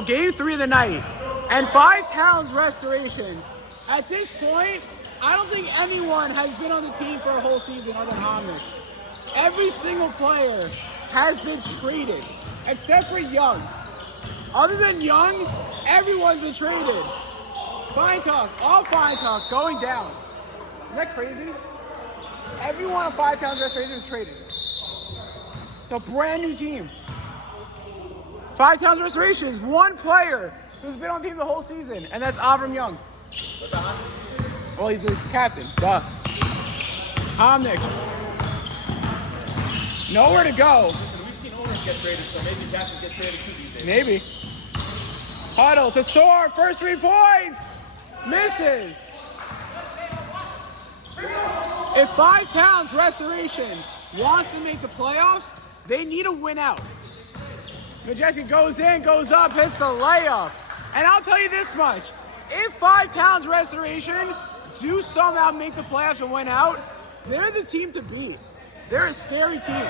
Game 3 of the night, and 5 Towns restoration. At this point, I don't think anyone has been on the team for a whole season other than Homnick. Every single player has been traded, except for Young. Other than Young, everyone's been traded. Fine Talk, all Fine Talk, going down. Isn't that crazy? Everyone on 5 Towns restoration is traded. It's a brand new team. 5 Towns restorations, one player who's been on the team the whole season, and that's Avram Young. Well, he's the captain. Duh. Homnick. Nowhere to go. Listen, we've seen owners get traded, so maybe captains get traded too these days. Maybe. Huddle to Soar, first 3 points. Misses. If 5 Towns restoration wants to make the playoffs, they need to win out. Majeski goes in, goes up, hits the layup. And I'll tell you this much. If 5 Towns restoration do somehow make the playoffs and win out, they're the team to beat. They're a scary team.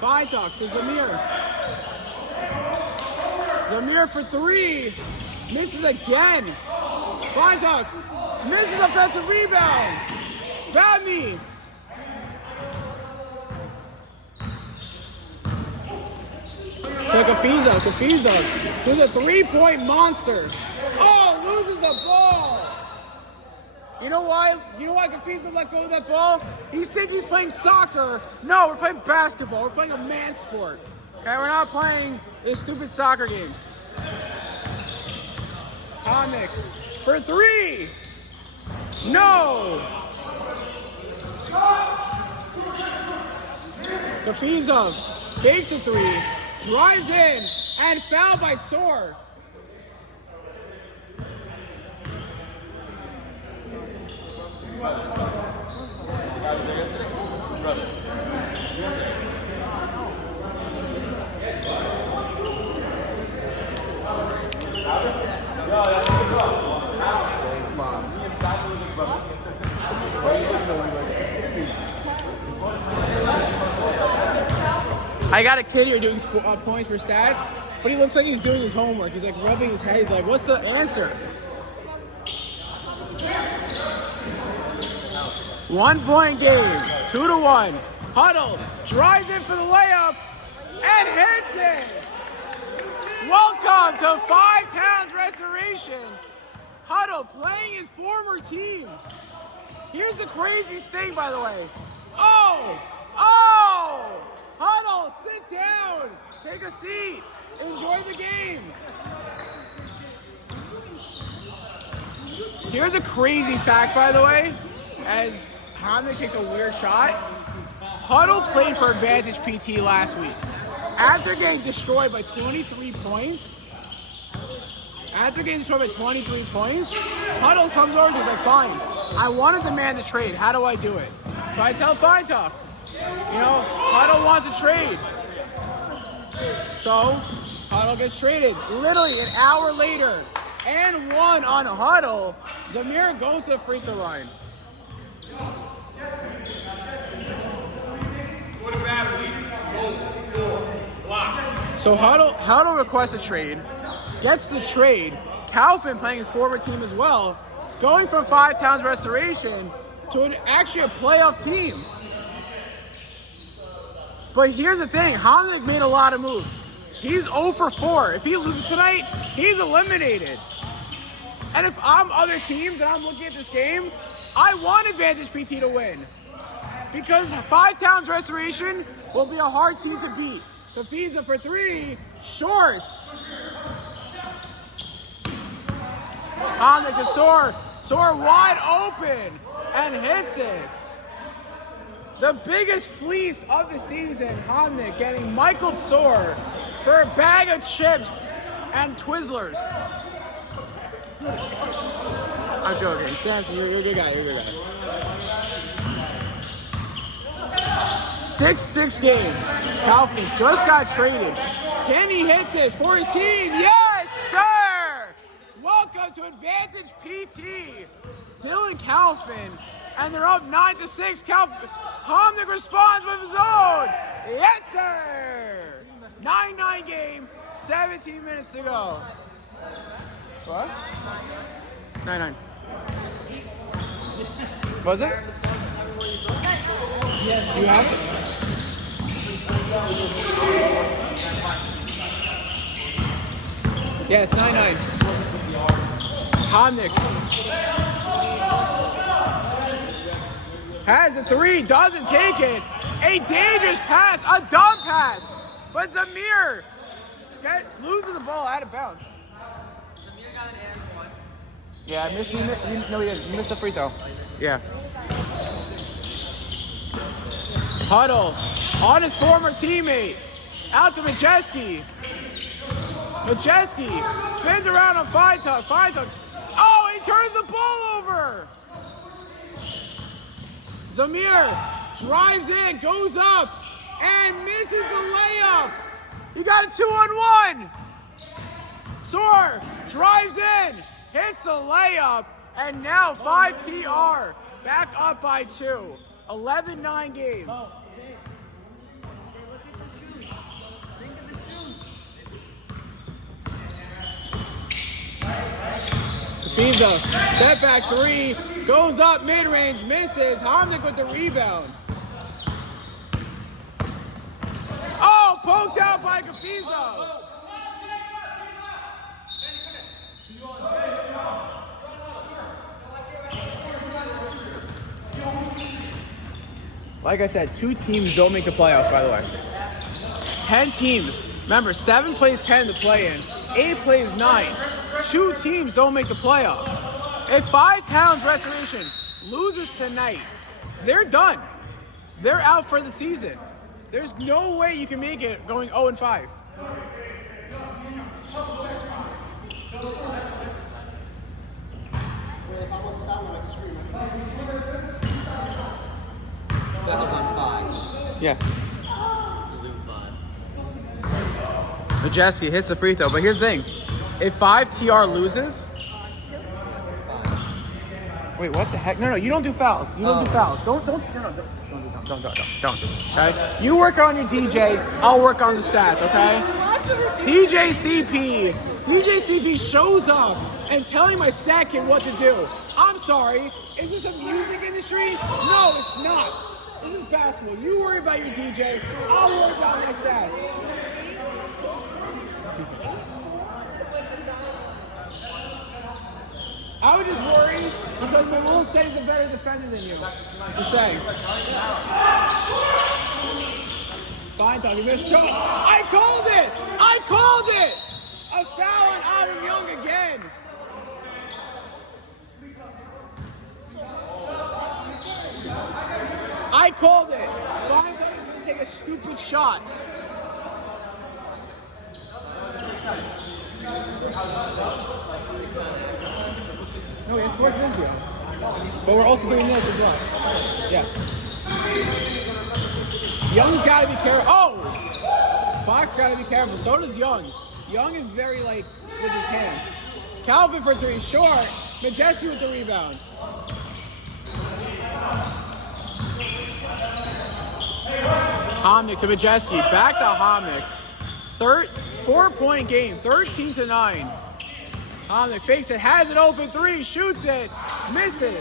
Fine Talk to Zamir. Zamir for 3. Misses again. Fine Talk. Misses offensive rebound. Bad knee. Kafiza, who's a 3-point monster. Oh, loses the ball. You know why Kafiza let go of that ball? He thinks he's playing soccer. No, we're playing basketball. We're playing a man sport. Okay, we're not playing these stupid soccer games. Homnick for 3. No. Kafiza fakes a 3. Drives in, and fouled by Soar. I got a kid here doing points for stats, but he looks like he's doing his homework. He's like rubbing his head. He's like, what's the answer? 1-point game, 2-1. Huddle drives in for the layup and hits it. Welcome to 5 Towns restoration. Huddle playing his former team. Here's the crazy sting, by the way. Oh! Huddle, sit down. Take a seat. Enjoy the game. Here's a crazy fact, by the way. As Homnick kicked a weird shot, Huddle played for Advantage PT last week. After getting destroyed by 23 points, Huddle comes over and he's like, fine, I want to demand a trade. How do I do it? So I tell Fine Talk, Huddle wants a trade. So Huddle gets traded. Literally an hour later, and 1 on Huddle, Zamir goes to the free throw line. So Huddle requests a trade, gets the trade. Kaufman playing his former team as well, going from 5 Towns restoration to actually a playoff team. But here's the thing, Homnick made a lot of moves. He's 0 for 4. If he loses tonight, he's eliminated. And if I'm other teams and I'm looking at this game, I want Advantage PT to win. Because 5 Towns restoration will be a hard team to beat. Kafiza for 3, shorts. Homnick to Soar. Soar wide open and hits it. The biggest fleece of the season, Homnick getting Michael Soar for a bag of chips and Twizzlers. I'm joking. Samson, you're a good guy. 6-6 game. Kaufman just got traded. Can he hit this for his team? Yes, sir! Welcome to Advantage PT. Dylan Kaufman. And they're up 9-6. Homnick responds with his own. Yes, sir! 9-9 game. 17 minutes to go. What? 9-9. Was it? Yeah. You have it? Yeah, it's 9-9. Homnick. Has the three, doesn't take it. A dangerous pass, a dumb pass. But Zamir loses the ball out of bounds. Zamir got an and one. Yeah, he missed the free throw. Yeah. Huddle on his former teammate. Out to Majeski. Majeski spins around on Feintuck. Oh, he turns the ball over. Zamir drives in, goes up, and misses the layup. You got a 2-on-1. Soar drives in, hits the layup, and now 5TR back up by 2. 11-9 game. Pizza, step back three, goes up mid-range, misses. Homnick with the rebound. Oh, poked out by Capizo. Like I said, 2 teams don't make the playoffs, by the way. 10 teams. Remember, 7 plays 10 in the play-in, 8 plays 9. 2 teams don't make the playoffs. If 5 Towns Restoration loses tonight, they're done. They're out for the season. There's no way you can make it going 0-5. That was on 5. Yeah. Blue 5. Majeski hits the free throw, but here's the thing. If 5TR loses... Wait, what the heck? No, you don't do fouls. You don't do fouls. Don't, okay? You work on your DJ, I'll work on the stats, okay? DJ CP shows up and telling my stat kid what to do. I'm sorry, is this a music industry? No, it's not. This is basketball. You worry about your DJ, I'll worry about my stats. I would just worry because my little set is a better defender than you. Just saying. Fine, Tommy. Missed shot. I called it! A foul on Adam Young again. I called it. Fine, Tommy's going to take a stupid shot. No, it's sports video. But we're also doing this as well. Yeah. Young's got to be careful. Oh! Fox got to be careful. So does Young. Young is very, with his hands. Calvin for 3. Short. Majeski with the rebound. Homnick to Majeski. Back to Homnick. 4-point game. 13-9. Homnick fakes it, has it open 3, shoots it, misses.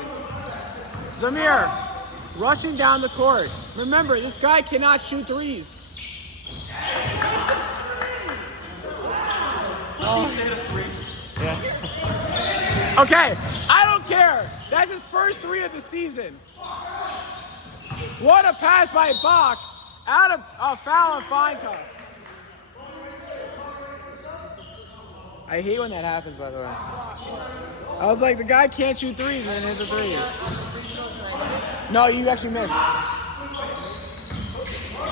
Zamir rushing down the court. Remember, this guy cannot shoot threes. Oh. Yeah. Okay, I don't care. That's his first 3 of the season. What a pass by Bach out of a foul on Feintuck. I hate when that happens, by the way. I was like, the guy can't shoot threes and then hit the 3. No, you actually missed.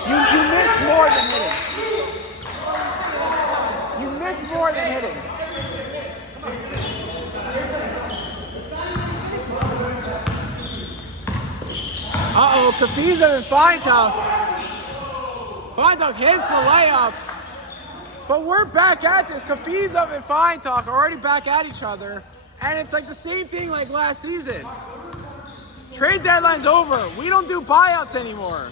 You missed more than hitting. You missed more than hitting. Uh-oh, Capizo and Feintuck. Feintuck hits the layup. But we're back at this. Capizo and Feintuck are already back at each other. And it's like the same thing like last season. Trade deadline's over. We don't do buyouts anymore.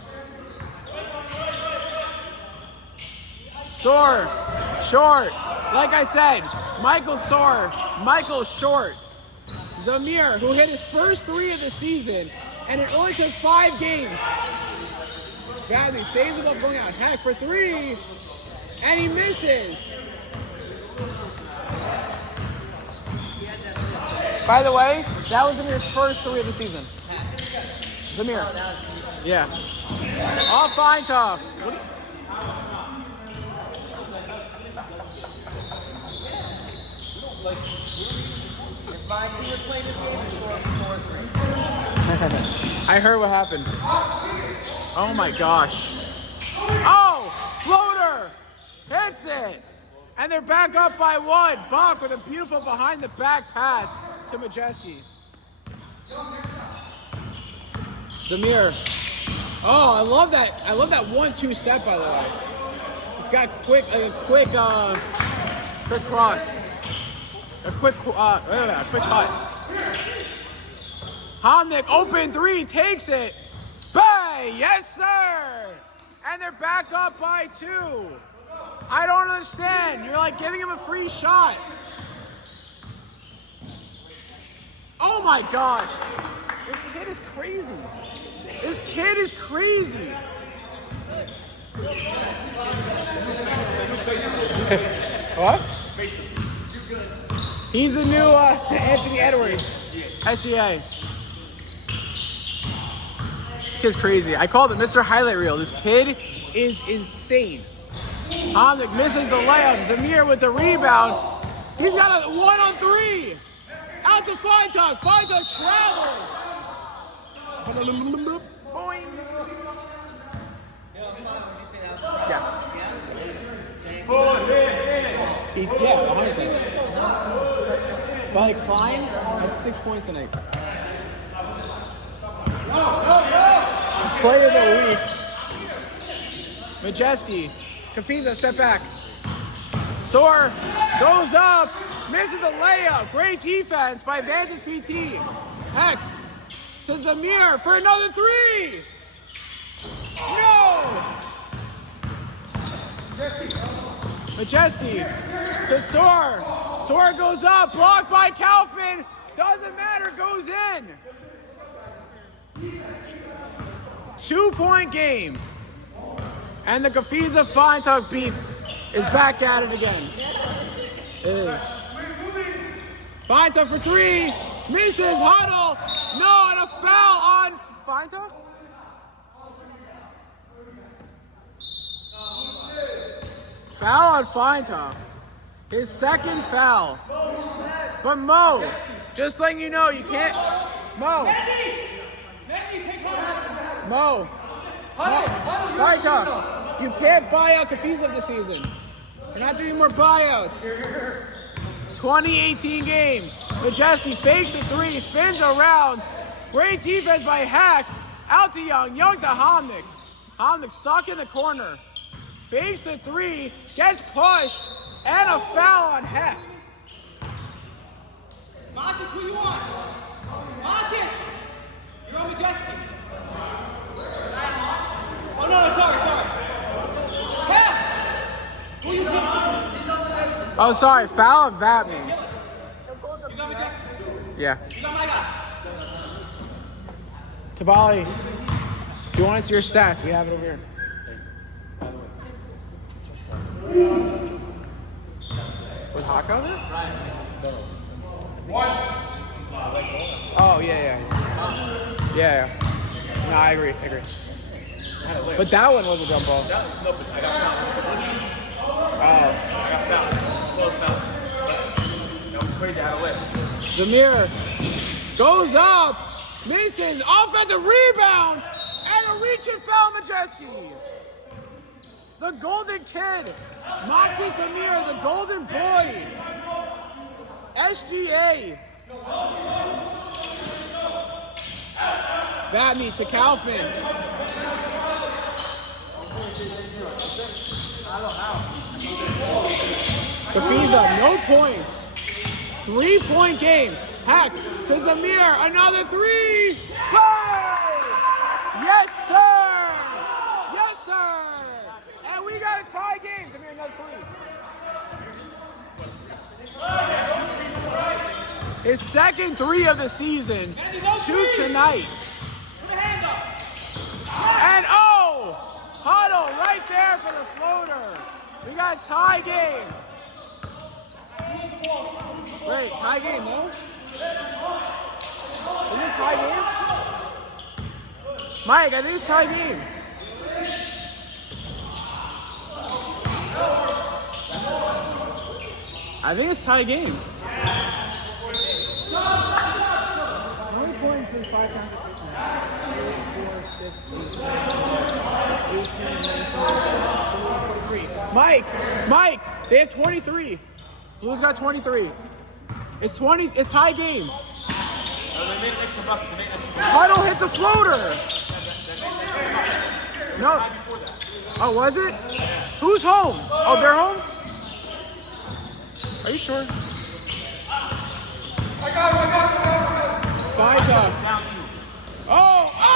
Soar Short. Like I said, Michael Short. Zamir, who hit his first 3 of the season, and it only took 5 games. Bradley saves him up going out. Heck for 3, and he misses. By the way, that was Zamir's first 3 of the season. Zamir. Yeah. All fine, tough. If my team was playing this game, they scored 4-3. I heard what happened. Oh my gosh. Oh! Floater! Hits it! And they're back up by 1. Bach with a beautiful behind the back pass to Majeski. Zamir. Oh, I love that 1-2 step, by the way. He's got quick cross. A quick cut. Homnick, open 3, takes it. Bang! Yes, sir! And they're back up by 2. I don't understand. You're like giving him a free shot. Oh my gosh. This kid is crazy. This kid is crazy. What? He's the new Anthony Edwards, SGA. This kid's crazy. I called him Mr. Highlight Reel. This kid is insane. Homnick misses the layup. Zamir with the rebound. He's got a 1-on-3. Out to Feintuck. Feintuck travels. Boing. Yes. Yeah, 100%. By Klein, that's 6 points tonight. Player of the week. Majeski. Kafiza, step back. Soar goes up, misses the layup. Great defense by Vantage PT. Heck to Zamir for another 3. No! Majeski to Soar. Soar goes up, blocked by Kaufman. Doesn't matter, goes in. 2-point game. And the Kafiza Feintuck beef is back at it again. It is. Feintuck for 3. Misses, huddle. No, and a foul on Feintuck? Foul on Feintuck. His second foul. But Mo, just letting you know, you can't. Mo. Mo. Feintuck. You can't buy out Kafiza this season. We're not doing more buyouts. 2018 game. Majeski fakes the 3, spins around. Great defense by Hack. Out to Young. Young to Homnick. Homnick stuck in the corner. Fakes the 3, gets pushed, and a foul on Heck. Matis, who you want? Matis! You're on Majeski. Oh, no, sorry. Heck! Who you got? Oh, sorry, foul on Vatman. You got Majeski? Yeah. You got my guy? Tabali, if you want to see your stats, we have it over here. Was Haka on there? Oh, yeah. No, I agree. But that one was a jump ball. No, but I got fouled. Oh. I got fouled. Close foul. That was crazy. I had a whip. Zamir goes up, misses, offensive rebound, and a reach and foul Majeski. The golden kid, Matis Zamir, the golden boy. SGA. Batney to Kaufman. Kafiza, no points. 3-point game. Hack to Zamir, another 3. Go! Yes, sir! And we got a tie game. Zamir, another 3. His second 3 of the season. 2 tonight. Put a hand up. And oh! Huddle right there for the floater. We got tie game. Wait, tie game, no? Isn't it tie game? Mike, I think it's tie game. I think it's tie game. How many points is 5 times 15? 18, 19, 23. Mike, they have 23. Blues got 23. It's 20. It's tie game. They made an extra bucket. They made an extra bucket. Huddle hit the floater. No. Oh, was it? Who's home? Oh, they're home? Are you sure? I got it. 5 off. Oh! Oh!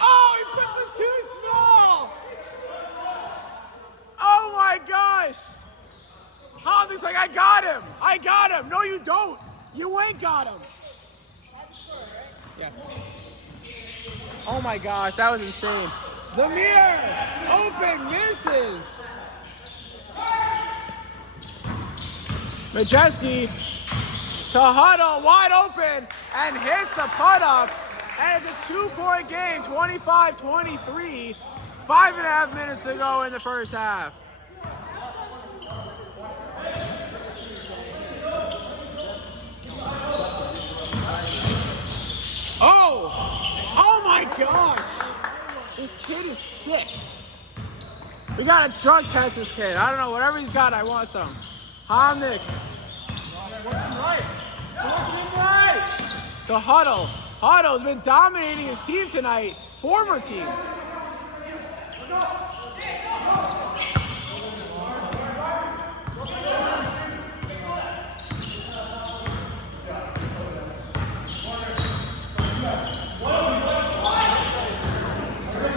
Oh, he puts it too small! Oh my gosh! Homnick's like, I got him! I got him! No, you don't! You ain't got him! Yeah. Oh my gosh, that was insane. Zamir! Open, misses! Majeski to Huddle, wide open, and hits the put up. And it's a 2-point game, 25-23. 5.5 minutes to go in the first half. Oh! Oh my gosh! This kid is sick. We gotta drug test this kid. I don't know, whatever he's got, I want some. Homnick. To Huddle. Huddle's been dominating his team tonight. Former team.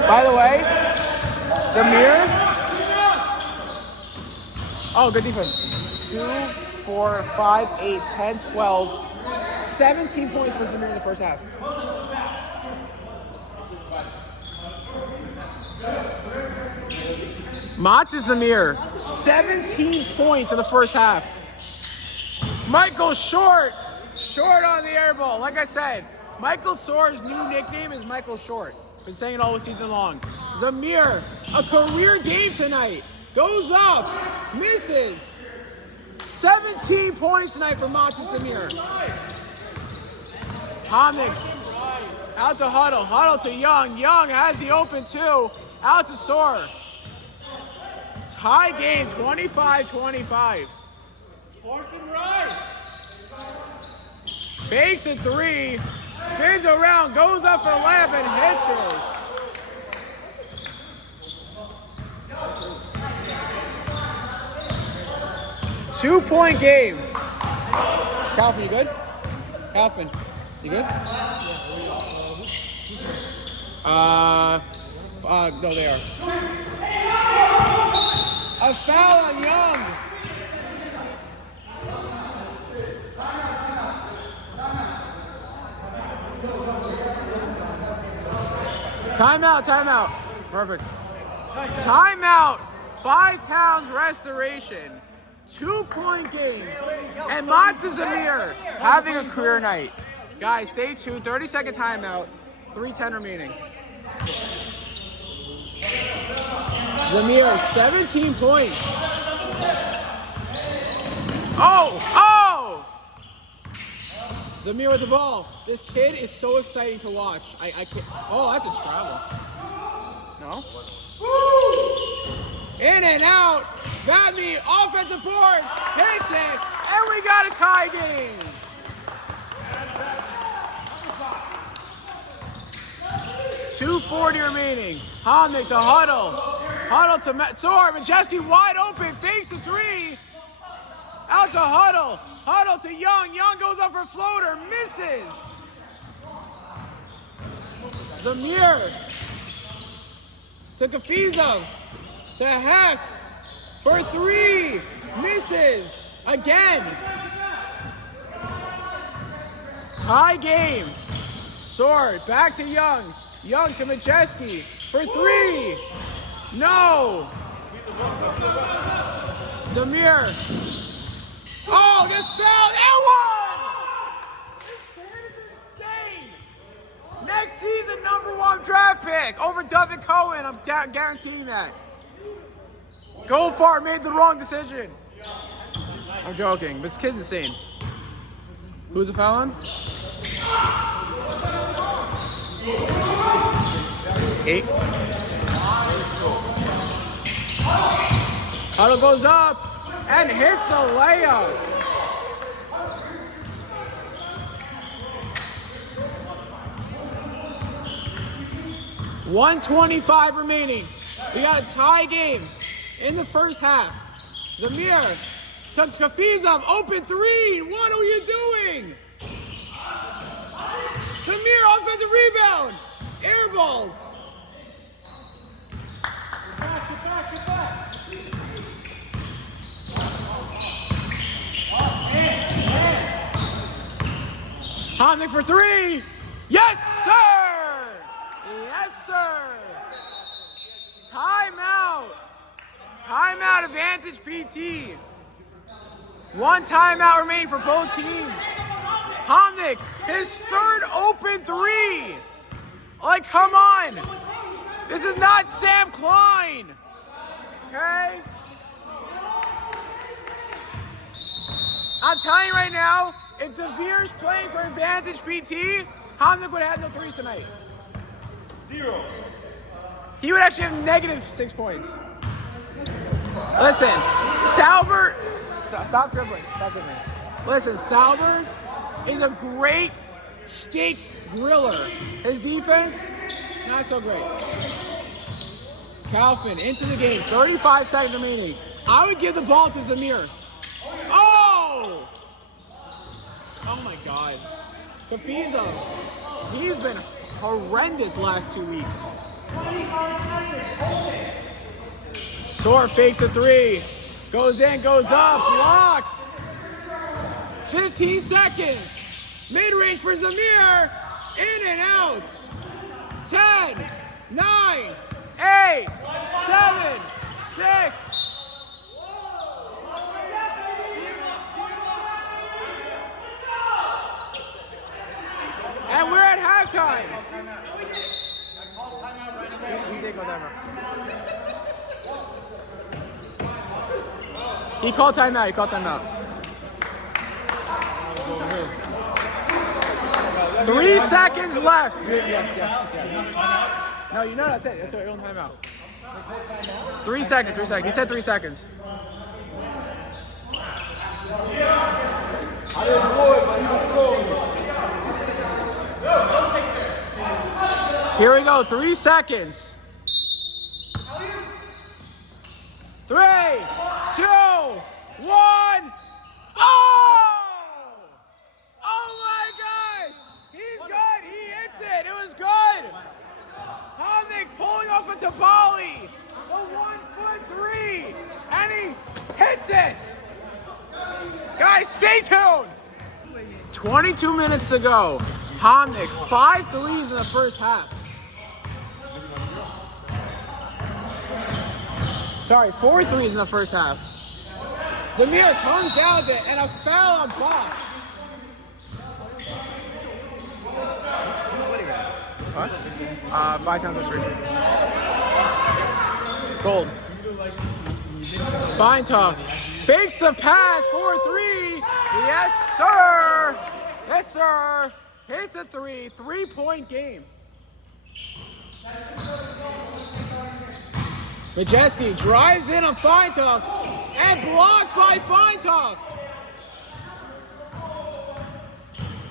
By the way, Zamir. Oh, good defense. 2, 4, 5, 8, 10, 12. 17 points for Zamir in the first half. Matis Zamir, 17 points in the first half. Michael Short on the air ball. Like I said, Michael Soar's new nickname is Michael Short. Been saying it all season long. Zamir, a career game tonight. Goes up, misses. 17 points tonight for Matis Zamir. Homnick out to Huddle. Huddle to Young. Young has the open 2. Out to Soar. Tie game, 25-25. Fakes a 3. Spins around, goes up for 11, hits it. Two-point game. Kaufman, you good? Kaufman, you good? No, they are. A foul on Young. Timeout. Perfect. Timeout. 5 Towns restoration. 2-point game. And Matis Zamir having a career night. Guys, stay tuned. 30-second timeout. 3:10 remaining. Zamir, 17 points. Oh! Zamir with the ball. This kid is so exciting to watch. I can't. Oh, that's a travel. No? In and out. Batney, offensive board. Hits it. And we got a tie game. .240 remaining. Homnick to Huddle. Huddle to Soar. Majeski wide open. Fakes the 3. Out to Huddle. Huddle to Young. Young goes up for floater. Misses. Zamir to Kafizov. To Hex for 3. Misses. Again. Tie game. Sword, back to Young. Young to Majeski for 3. No. Zamir. Oh, gets fouled and one! This kid is insane. Next season, #1 draft pick over Devin Cohen. I'm guaranteeing that. Goldfarb made the wrong decision. I'm joking, but this kid's insane. Who's the foul on? 8. Huddle goes up and hits the layup. $1:25 remaining. We got a tie game in the first half. Zamir to Kafizov, open 3. What are you doing? Zamir, offensive rebound. Air balls. Get back. Homnick for 3. Yes, sir. Yes, sir. Timeout. Timeout advantage PT. 1 timeout remaining for both teams. Homnick, his 3rd open 3. Like, come on. This is not Sam Klein. Okay? I'm telling you right now, if DeVere's playing for advantage PT, Homnick would have no 3s tonight. 0. He would actually have -6 points. Listen, Salbert, stop dribbling. Listen, Salbert is a great steak griller. His defense, not so great. Kaufman into the game, 35 seconds remaining. I would give the ball to Zamir. Oh! Oh my God. Kafizov, he's been horrendous last 2 weeks. Sword fakes a 3. Goes in, goes up, blocked. 15 seconds. Mid-range for Zamir. In and out. 10, 9, 8, 7, 6. And we're at halftime. We did call timeout. He called timeout. 3 seconds left. Yes. No, you know that's it. That's your own timeout. 3 seconds. He said 3 seconds. Here we go, 3 seconds. 3, 2, 1. Oh! Oh my gosh! He's good. He hits it. It was good. Homnick pulling off a Tabali. The 1-foot 3. And he hits it. Guys, stay tuned. 22 minutes to go. Homnick, 5 threes in the first half. Sorry, 4 threes in the first half. Zamir comes down with it and a foul on Bob. What? 5 times 3. Gold. Fine talk. Fakes the pass for 3. Yes, sir. Yes, sir. Hits a 3. 3-point game. Majeski drives in on Fine Talk and blocked by Fine Talk.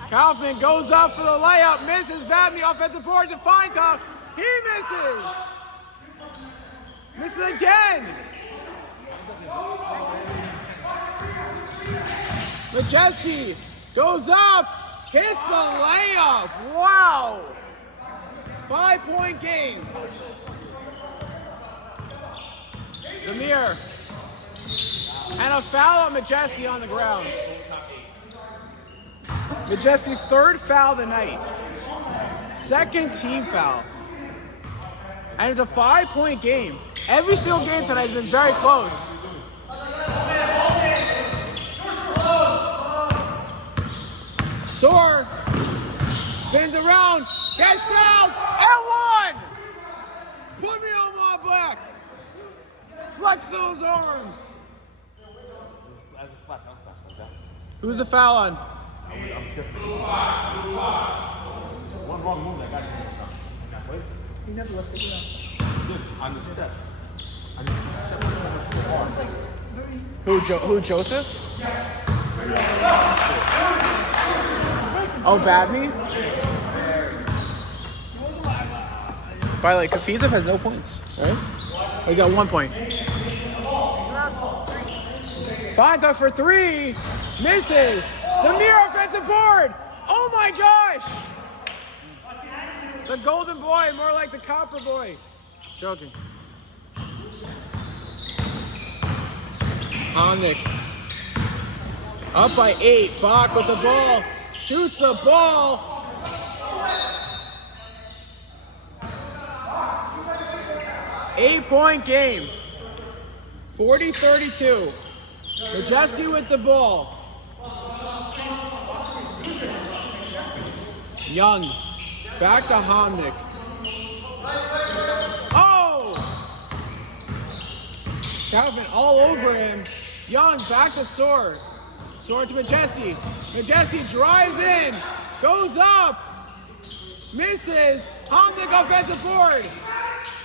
Kaufman goes up for the layup, misses bad in the offensive board to Fine Talk. He misses. Misses again. Majeski goes up, hits the layup. Wow. 5-point game. Zamir. And a foul on Majeski on the ground. Majeski's third foul of the night. Second team foul. And it's a 5-point game. Every single game tonight has been very close. Soar spins around, gets fouled, and one! Put me on my back. Flex those arms. As a slash, I'll slash like that. Who's the foul on? I'm scared. One wrong move, that guy can wait. He never left it Dude, on the step. On the step. Who, Joseph? Oh, Babney? By like, Kafizov has no points, right? Oh, he's got 1 point. Fine talk for three. Misses. Zamir offensive board. Oh my gosh. The golden boy, more like the copper boy. Joking. Homnick. Up by 8. Bach with the ball. Shoots the ball. Eight-point game. 40-32. Majeski with the ball. Young. Back to Homnick. Oh! Calvin all over him. Young back to Soar. Soar to Majeski. Majeski drives in. Goes up. Misses. Homnick offensive board.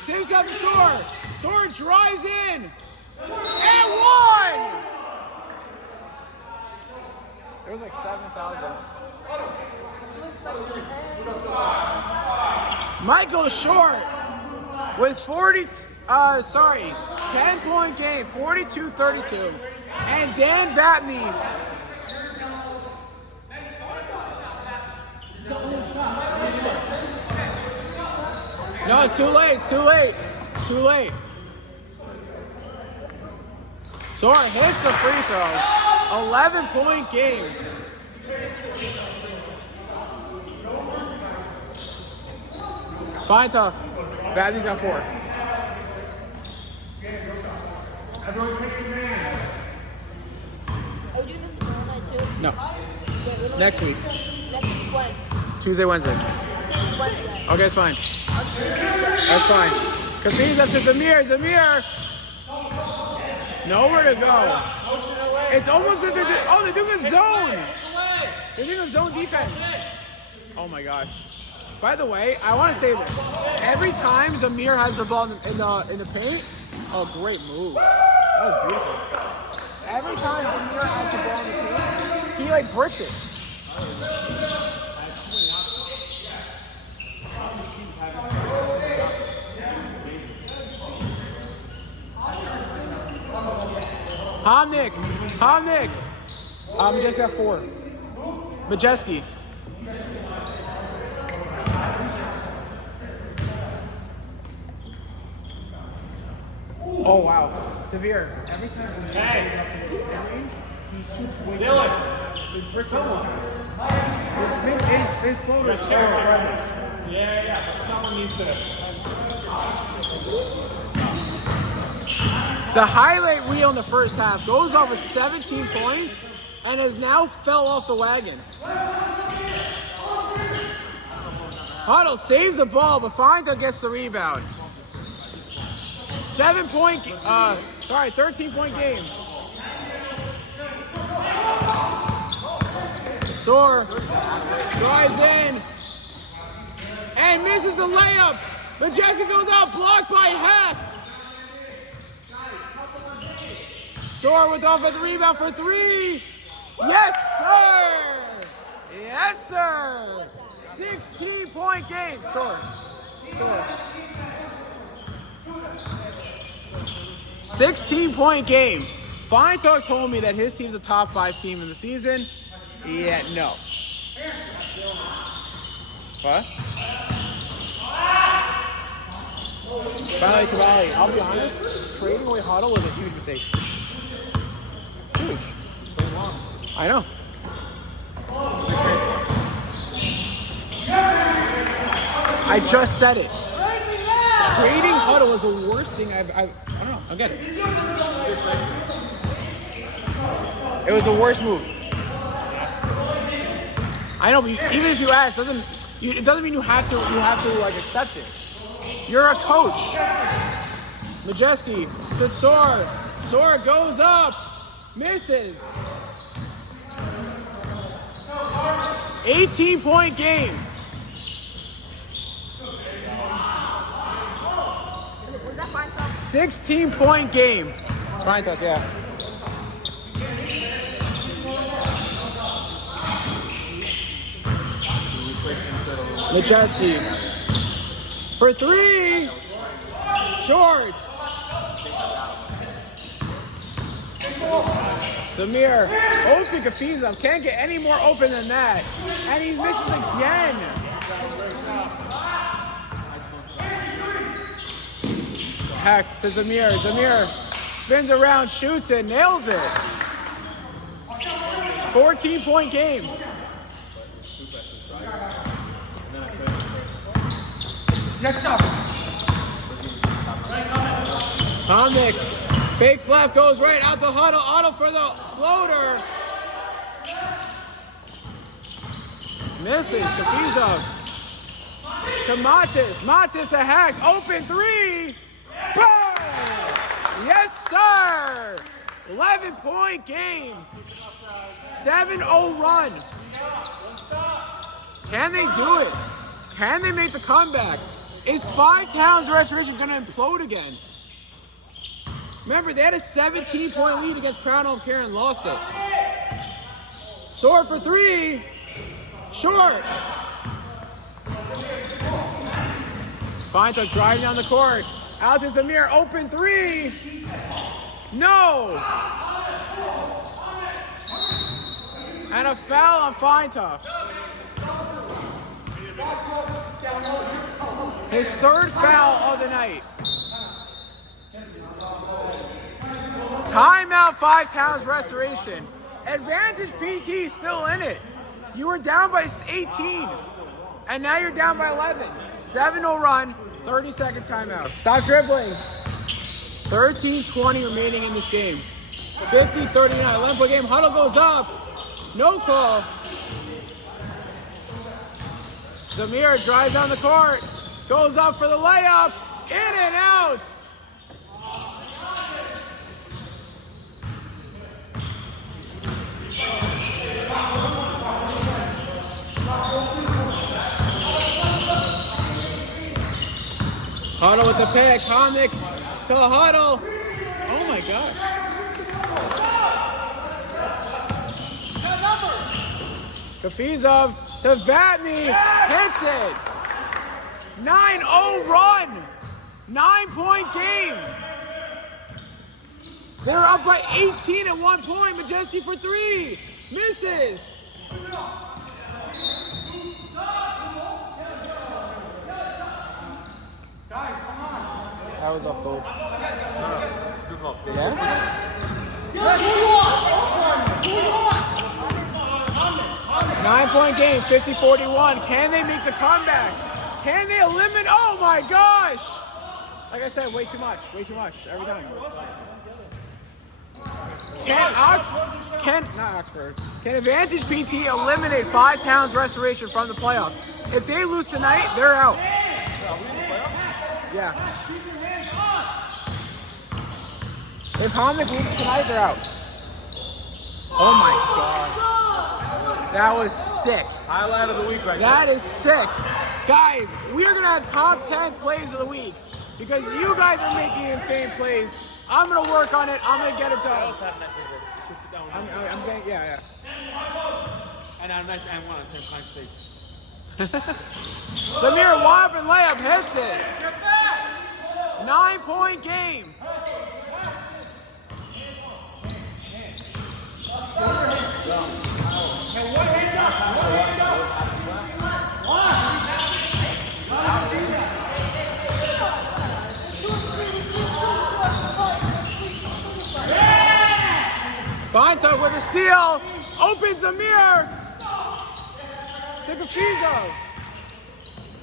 Takes out the Soar. Soar drives in. And one! There was like 7,000. Michael Short with 10-point game, 42-32. And Dan Vatney. No, it's too late, it's too late. It's too late. Sora hits the free throw. 11-point game. Fine talk. Vatney's got 4. Are we doing this tomorrow night too? No. Wait, we don't- Next week. Next week when? Tuesday, Wednesday. Wednesday. Okay, it's fine. I'll just do it. That's fine. Capiz up to Zamir. Zamir. Nowhere to go. It's almost like they're doing a zone. They're doing a zone defense. Oh my gosh. By the way, I want to say this. Every time Zamir has the ball in the paint, oh, great move. That was beautiful. Every time Zamir has the ball in the paint, he like bricks it. Homnick. Homnick. Majeski got 4. Majeski. Oh wow. Devere. Every time he goes up to the mid-range, he shoots way too much. His floaters are horrendous. Yeah, but someone needs to. The highlight reel in the first half goes off with 17 points and has now fell off the wagon. Huddle saves the ball, but Feinta gets the rebound. 13-point game. Soar drives in and misses the layup. Majeski goes out, blocked by Hecht. Soar with the offensive rebound for 3. Yes, sir! Yes, sir! 16-point game. Soar. 16-point game. Fine Talk told me that his team's a top 5 team in the season. Yeah, no. What? By the way, I'll be honest, trading away Huddle was a huge mistake. Huge. I know. I just said it. Trading huddle is the worst thing I don't know. I get it. It was the worst move. I know, but even if you ask, it doesn't mean you have to like accept it. You're a coach. Majeski to Sora. Sora goes up, misses. 18-point game. Was that fine talk? 16-point game. Fine talk, yeah. Majeski for three. Shorts. Zamir, open Kafizam. Can't get any more open than that. And he misses again. Heck to Zamir. Zamir spins around, shoots it, nails it. 14-point game. Next up. Homnick fakes left, goes right, out to Huddle. Huddle for the floater. Misses. Kafizov to Matis. Matis to Hack. Open three. Boom! Yes, sir! 11-point game. 7-0 run. Can they do it? Can they make the comeback? Is 5 Towns Restoration going to implode again? Remember, they had a 17-point lead against Crown Home Care and lost it. Sword for three. Short. Fine to driving down the court. Out to Zamir. Open three. No. And a foul on Feintoff. His third foul of the night. Timeout, 5 Towns Restoration. Advantage PT still in it. You were down by 18, and now you're down by 11. 7-0 run, 30-second timeout. Stop dribbling. 13:20 remaining in this game. 50-39, 11-point game. Huddle goes up. No call. Zamir drives down the court. Goes up for the layup. In and out. Huddle with the pick. Homnick to Huddle. Oh my gosh. Kafizov to Vatney. Hits it. 9-0 run. 9-point game. They're up by 18 at 1 point. Majeski for three. Misses. That was off goal. Good call. Yeah? 9-point game, 50-41. Can they make the comeback? Can they eliminate? Oh my gosh! Like I said, way too much every time. Can Advantage PT eliminate 5 Towns Restoration from the playoffs? If they lose tonight, they're out. Yeah. If Homnick loses tonight, they're out. Oh my god. That was sick. Highlight of the week right That is sick. Guys, we are going to have top 10 plays of the week because you guys are making insane plays. I'm going to work on it. I'm going to get it done. I'm getting, yeah. And a nice and one at the same time state. Zamir wide open layup hits it. 9-point game. Feintoff with a steal. Opens Zamir. To Kafizov.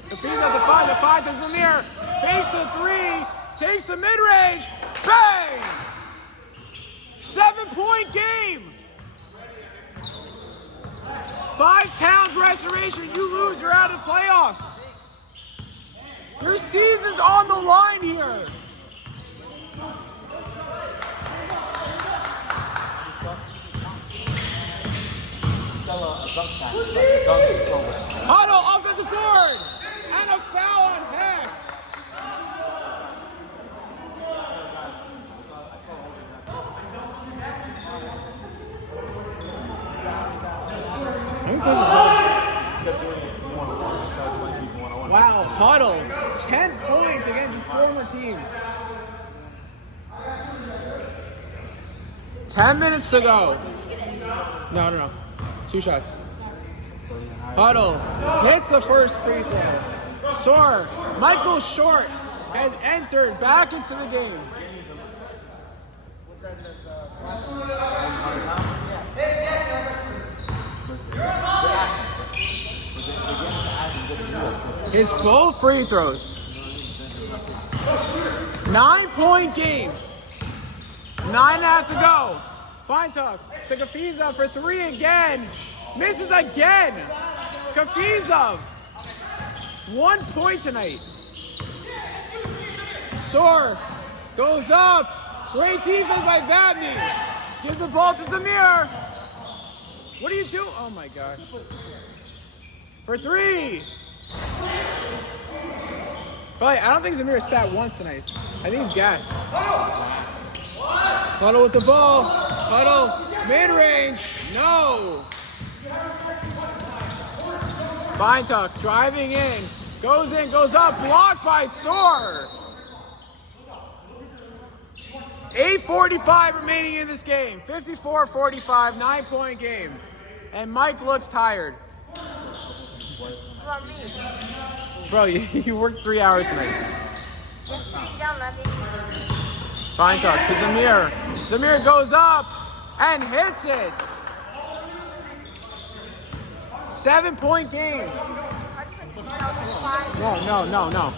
Kafizov the 5 to Zamir. Fakes the 3. Takes the mid-range. Bang! 7-point game. 5 Towns restoration. You lose, you're out of the playoffs. Your season's on the line here. Huddle, offensive board, and a foul on Hex. Wow, Huddle, 10 points against his former team. 10 minutes to go. No. 2 shots. Huddle hits the first free throw. Soar, Michael Short has entered back into the game. Hits both free throws. 9-point game. 9.5 to go. Fine talk. To Kafizov for 3 again. Misses again. Kafizov. 1 point tonight. Soar goes up. Great defense by Vabney. Gives the ball to Zamir. What do you do? Oh my gosh. For 3. Probably, I don't think Zamir sat once tonight. I think he's gassed. Huddle with the ball. Huddle. Mid-range. No. Fine tuck. Driving in. Goes in. Goes up. Blocked by Soar. 8:45 remaining in this game. 54-45. 9-point game. And Mike looks tired. What about me? Bro, you worked 3 hours tonight. Just sitting down, man. Fine talk to Zamir. Zamir goes up and hits it. 7-point game. No.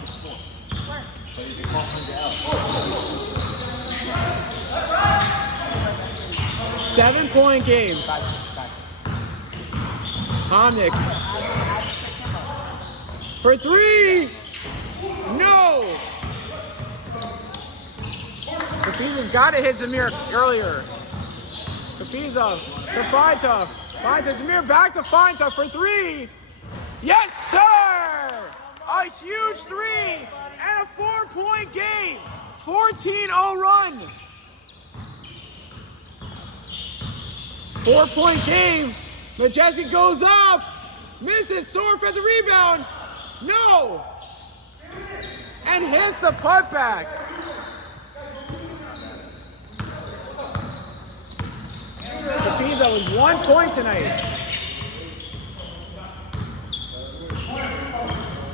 7-point game. Homnick. For 3. No. Kafizov's got to hit Zamir earlier. Kafizov to Fine-Tuff. Zamir back to Fine-Tuff for 3. Yes, sir! A huge 3 and a 4-point game. 14-0 run. 4-point game. Majeski goes up. Misses. Soar for the rebound. No. And hits the putback. Kafizov with 1 point tonight.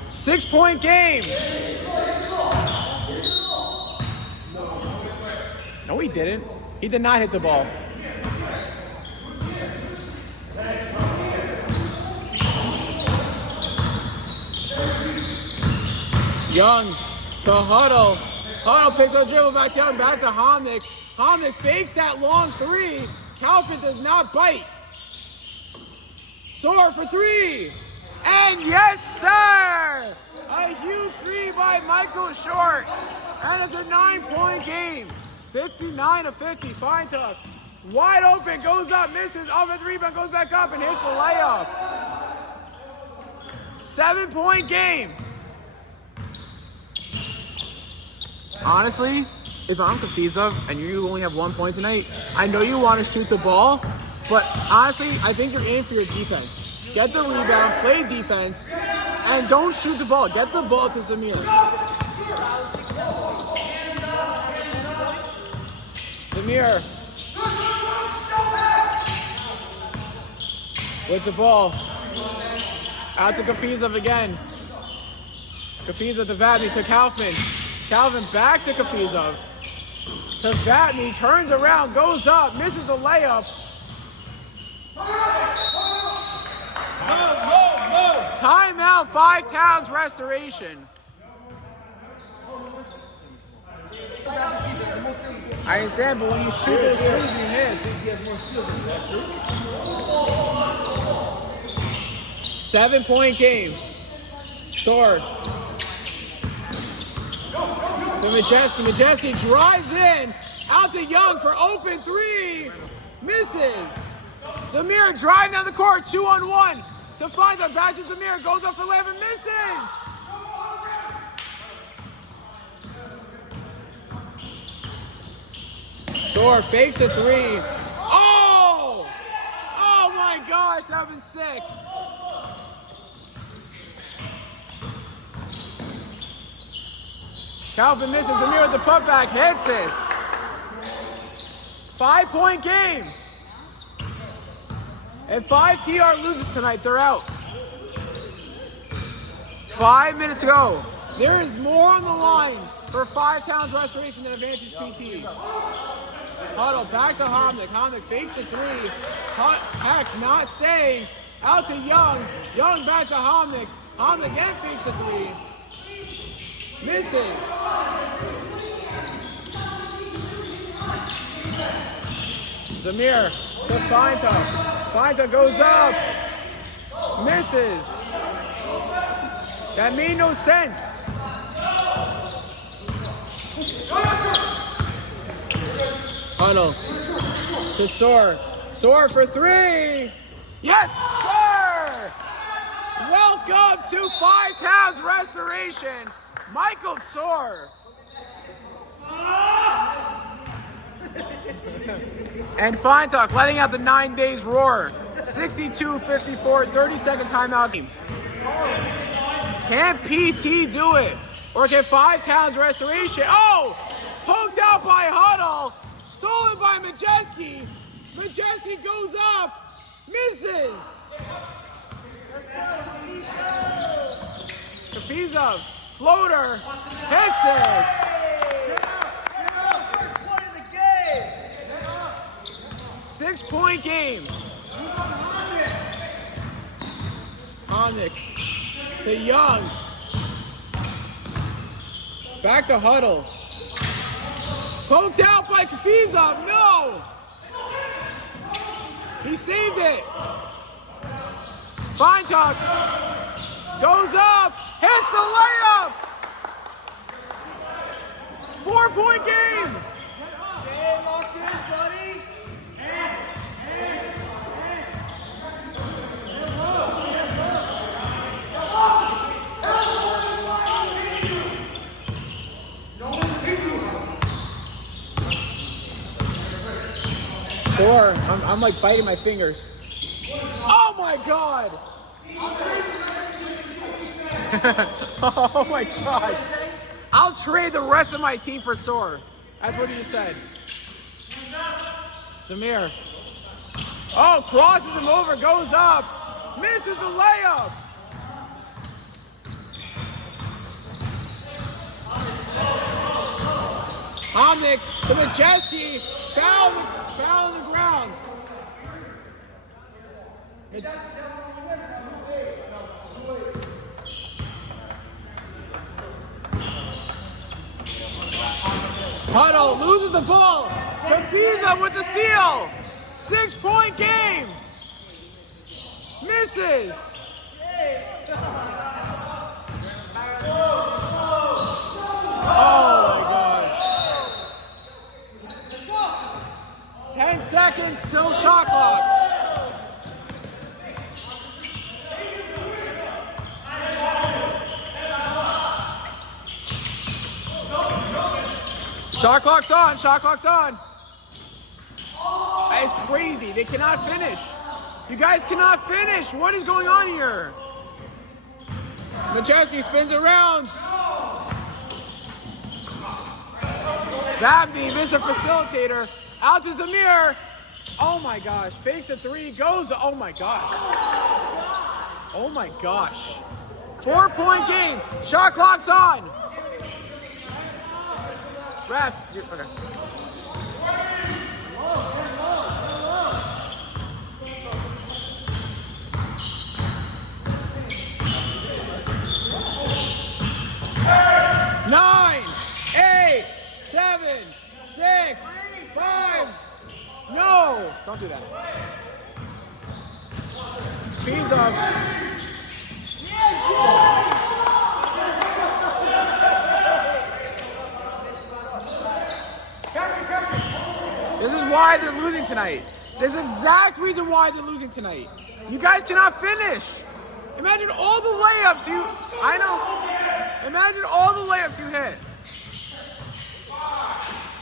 6-point game. No, he didn't. He did not hit the ball. Young to Huddle. Huddle picks up dribble back down, back to Homnick. Homnick fakes that long 3. Calvin does not bite. Soar for 3. And yes, sir! A huge 3 by Michael Short. And it's a 9-point game. 59-50. Fine tuck. Wide open, goes up, misses. Offensive rebound, goes back up and hits the layup. 7-point game. Honestly, if I'm Kafizov and you only have 1 point tonight, I know you want to shoot the ball, but honestly, I think you're in for your defense. Get the rebound, play defense, and don't shoot the ball. Get the ball to Zamir. Zamir with the ball. Out to Kafizov again. Kafizov to Vatney to Kaufman. Calvin back to Kafizov. To Vatney, turns around, goes up, misses the layup. Timeout, 5 Towns restoration. I understand, but when you shoot those things, you miss. 7-point game. Sword. To Majeski. Majeski drives in. Out to Young for open 3. Misses. Zamir drive down the court. 2-on-1. To find the back to Zamir. Goes up for layup and misses. Sword fakes a 3. Oh! Oh my gosh, that would been sick. Calvin misses. Zamir with the putback, hits it. 5-point game. If 5 TR loses tonight, they're out. 5 minutes to go. There is more on the line for 5 Towns restoration than Advantage PT. Huddle back to Homnick. Homnick fakes the 3. Heck not staying. Out to Young. Young back to Homnick. Homnick again fakes the 3. Misses. Zamir to Finta. Finta goes up. Misses. That made no sense. Huddle to Soar. Soar for 3. Yes, sir! Welcome to 5 Towns restoration. Michael Soar. And Fine Talk letting out the 9 days roar. 62-54, 30-second timeout game. Can PT do it? Or can 5 Towns restoration? Oh! Poked out by Huddle. Stolen by Majeski. Majeski goes up. Misses. Kapizov. Floater. Hits it. 6-point game. Homnick to Young. Back to Huddle. Poked out by Kapizov. No! He saved it. Fine Talk. Goes up. Hits the layup. 4-point game. Locked in, buddy. Sure, I'm like biting my fingers. Oh my god! Oh my gosh. I'll trade the rest of my team for Soar. That's what he just said. Zamir. Oh, crosses him over, goes up. Misses the layup. Homnick to Majeski. Foul on the ground. Huddle loses the ball. Kapizov with the steal. 6-point game. Misses. Oh my gosh. 10 seconds till shot clock. Shot clock's on, shot clock's on. That is crazy, they cannot finish. You guys cannot finish, what is going on here? Majeski spins around. Babney, Mr. Facilitator, out to Zamir. Oh my gosh, fakes a 3, goes, oh my gosh. Oh my gosh. 4-point game, shot clock's on. Ref, okay. that. Speeds up. This is why they're losing tonight. There's an exact reason why they're losing tonight. You guys cannot finish. Imagine all the layups you, I know. Imagine all the layups you hit.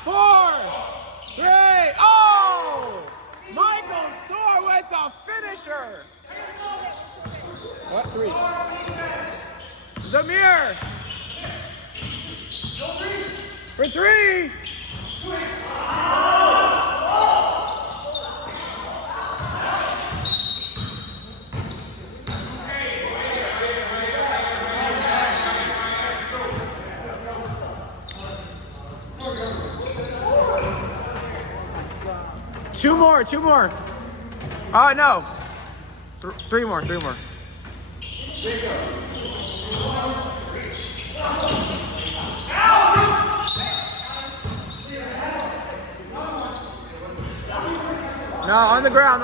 4, 3, oh! Michael Soar with the finisher. What, 3? Zamir. For 3. Two more. No. 3 more. No, on the ground.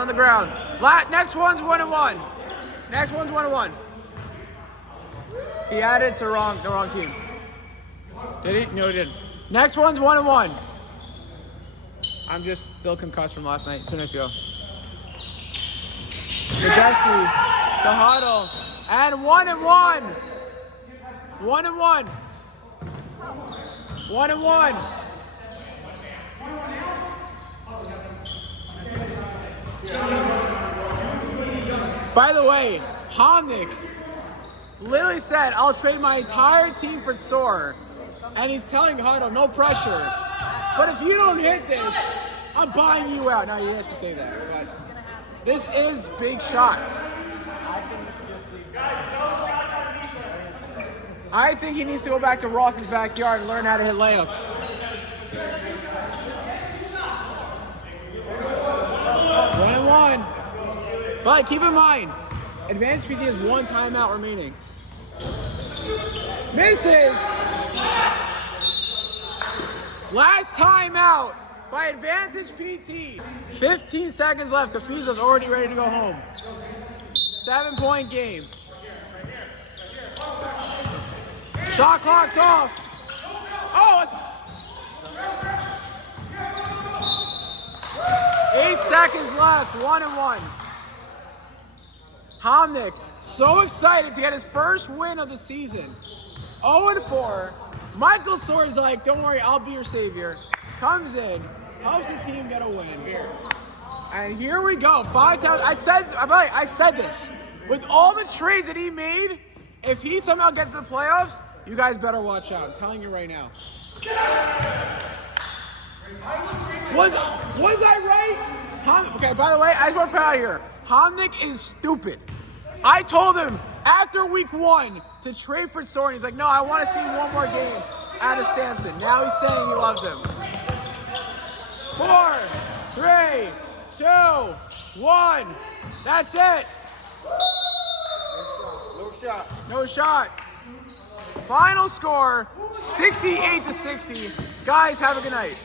Next one's 1-1. Next one's 1-1. He added it to the wrong team. Did he? No, he didn't. Next one's 1-1. I'm just still concussed from last night, 2 nights ago. Majeski, the huddle, and 1-1. 1-1. 1-1. By the way, Homnick literally said, I'll trade my entire team for Soar. And he's telling Huddle, no pressure. But if you don't hit this, I'm buying you out. Now, you have to say that. But this is big shots. I think he needs to go back to Ross's backyard and learn how to hit layups. One and one. But keep in mind, Advanced PT has 1 timeout remaining. Misses! Last timeout by Advantage PT. 15 seconds left. Kafiza's already ready to go home. 7-point game. Shot clock's off. Oh, it's 8 seconds left. 1-1. Homnick, so excited to get his first win of the season. 0-4. Michael Soar is like, don't worry, I'll be your savior. Comes in, helps the team get a win. And here we go. 5 times. I said this. With all the trades that he made, if he somehow gets to the playoffs, you guys better watch out. I'm telling you right now. Was I right? Okay, by the way, I just want to put out here. Homnick is stupid. I told him after week 1 to trade for Soar, and he's like, no, I want to see one more game out of Sampson. Now he's saying he loves him. 4, 3, 2, 1. That's it. No shot. Final score, 68-60. Guys, have a good night.